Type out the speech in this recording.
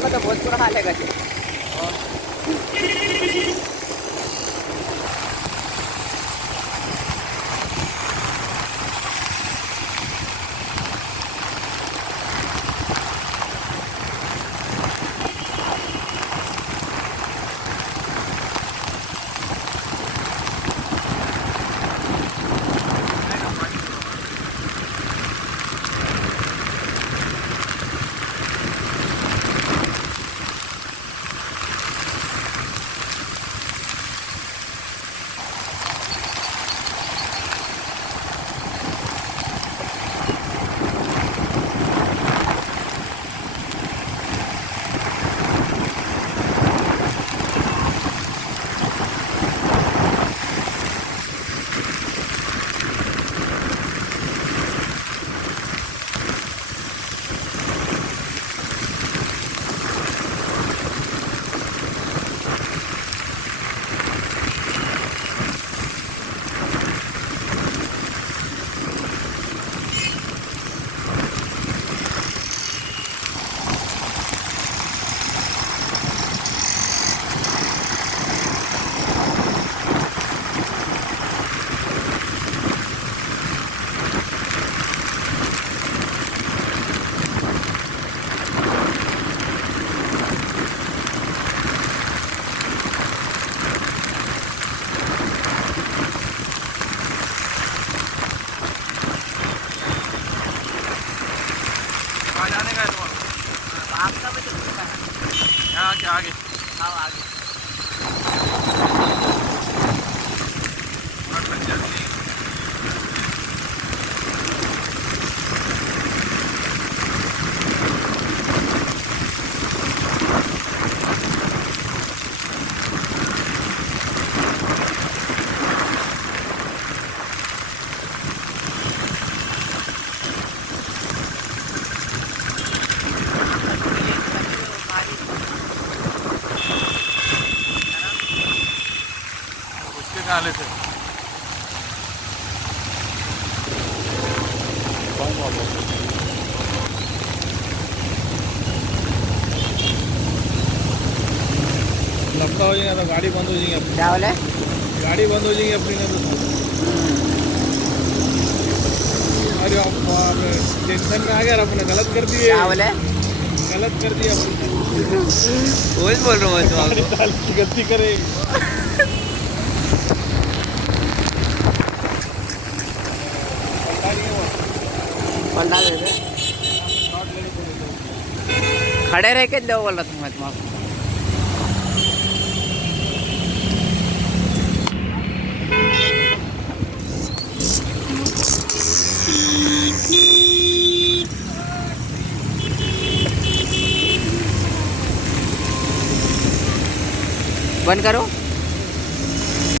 लगा तो बहुत बुरा हाल है गति। जाने का है तुम्हारा? आपका भी तो दिखता है। यहाँ के आगे आओ आगे। उसके नाले से लंबा हो जाएगा तो गाड़ी बंद हो जाएगी अपनी। क्या बोले? गाड़ी बंद हो जाएगी अपनी ना तो। अरे आप टेंशन में आ गया, अपने गलत कर दिए। क्या बोले? गलत कर दिया अपने। वही बोल रहा हूँ मैं गाड़ी तुमको। डाल की गलती करे। पलटा दे दे। खड़े रह के दो बोल रहा था मैं तुमको। बंद करो।